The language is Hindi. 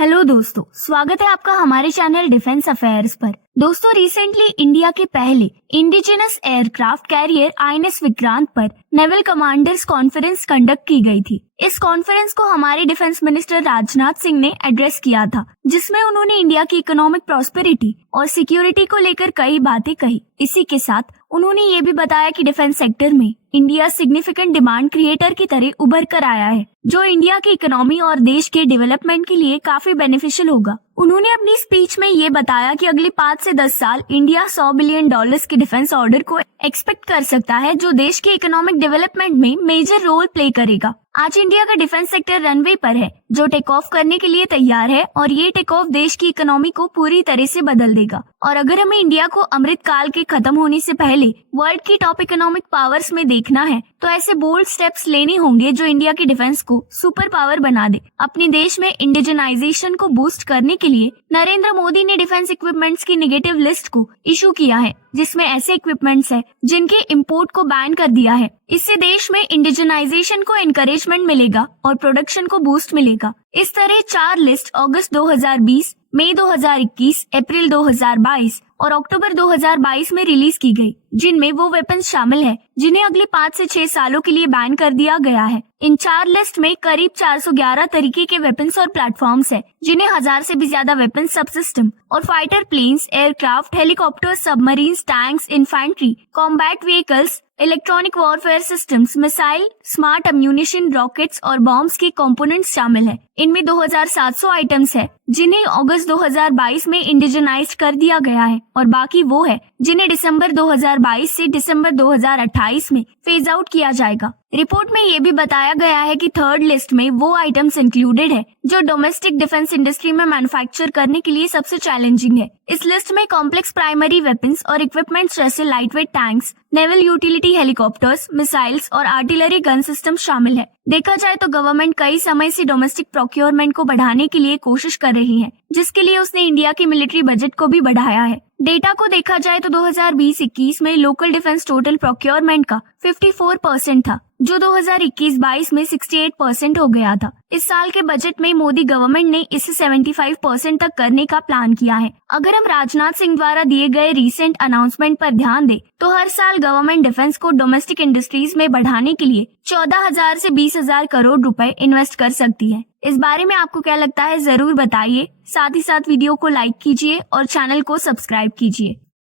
हेलो दोस्तों, स्वागत है आपका हमारे चैनल डिफेंस अफेयर्स पर। दोस्तों, रिसेंटली इंडिया के पहले indigenous aircraft carrier INS Vikrant पर नेवल कमांडर्स कॉन्फ्रेंस कंडक्ट की गई थी। इस कॉन्फ्रेंस को हमारे डिफेंस मिनिस्टर राजनाथ सिंह ने एड्रेस किया था, जिसमें उन्होंने इंडिया की इकोनॉमिक प्रॉस्पेरिटी और सिक्योरिटी को लेकर कई बातें कही। इसी के साथ उन्होंने ये भी बताया कि डिफेंस सेक्टर में इंडिया सिग्निफिकेंट डिमांड क्रिएटर की तरह उभर कर आया है, जो इंडिया की इकोनॉमी और देश के डेवलपमेंट के लिए काफी बेनिफिशियल होगा। उन्होंने अपनी स्पीच में ये बताया कि अगले 5 से 10 साल इंडिया $100 बिलियन के डिफेंस ऑर्डर को एक्सपेक्ट कर सकता है, जो देश के इकोनॉमिक डेवलपमेंट में मेजर रोल प्ले करेगा। आज इंडिया का डिफेंस सेक्टर रनवे पर है, जो टेक ऑफ करने के लिए तैयार है, और ये टेक ऑफ देश की इकोनॉमी को पूरी तरह से बदल देगा। और अगर हमें इंडिया को अमृत काल के खत्म होने से पहले वर्ल्ड की टॉप इकोनॉमिक पावर्स में देखना है, तो ऐसे बोल्ड स्टेप्स लेने होंगे जो इंडिया की डिफेंस को सुपर पावर बना दे। अपने देश में इंडिजनाइजेशन को बूस्ट करने के लिए नरेंद्र मोदी ने डिफेंस इक्विपमेंट्स की नेगेटिव लिस्ट को इशू किया है, जिसमें ऐसे इक्विपमेंट्स है जिनके इंपोर्ट को बैन कर दिया है। इससे देश में इंडिजनाइजेशन को एनकरेजमेंट मिलेगा और प्रोडक्शन को बूस्ट मिलेगा। इस तरह 4 लिस्ट अगस्त 2020, मई 2021, अप्रैल 2022 और अक्टूबर 2022 में रिलीज की गई, जिनमें वो वेपन्स शामिल है जिन्हें अगले 5 से 6 सालों के लिए बैन कर दिया गया है। इन 4 लिस्ट में करीब 411 तरीके के वेपन्स और प्लेटफॉर्म्स है, जिन्हें 1000 से भी ज्यादा वेपन सबसिस्टम और fighter planes, aircraft, helicopter, submarines, tanks, infantry, combat vehicles, electronic warfare systems, missile, smart ammunition, rockets और बॉम्ब्स के कंपोनेंट्स शामिल है। इनमें 2700 आइटम्स है जिन्हें अगस्त 2022 में इंडिजनाइज्ड कर दिया गया है, और बाकी वो है जिन्हें दिसंबर 2022 से दिसंबर 2028 में फेज आउट किया जाएगा। रिपोर्ट में ये भी बताया गया है कि 3rd लिस्ट में वो आइटम्स इंक्लूडेड है जो डोमेस्टिक डिफेंस इंडस्ट्री में मैन्युफैक्चर करने के लिए सबसे चैलेंजिंग है। इस लिस्ट में कॉम्प्लेक्स प्राइमरी वेपन्स और इक्विपमेंट्स जैसे lightweight tanks, naval utility helicopters, missiles और आर्टिलरी गन सिस्टम शामिल है। देखा जाए तो गवर्नमेंट कई समय से डोमेस्टिक प्रोक्योरमेंट को बढ़ाने के लिए कोशिश कर रही है, जिसके लिए उसने इंडिया के मिलिट्री बजट को भी बढ़ाया है। डेटा को देखा जाए तो 2020-21 में लोकल डिफेंस टोटल प्रोक्योरमेंट का 54% था, जो 2021-22 में 68% हो गया था। इस साल के बजट में मोदी गवर्नमेंट ने इसे 75% तक करने का प्लान किया है। अगर हम राजनाथ सिंह द्वारा दिए गए रीसेंट अनाउंसमेंट पर ध्यान दें, तो हर साल गवर्नमेंट डिफेंस को डोमेस्टिक इंडस्ट्रीज में बढ़ाने के लिए 14,000 से 20,000 करोड़ रुपए इन्वेस्ट कर सकती है। इस बारे में आपको क्या लगता है, जरूर बताइए। साथ ही साथ वीडियो को लाइक कीजिए और चैनल को सब्सक्राइब कीजिए।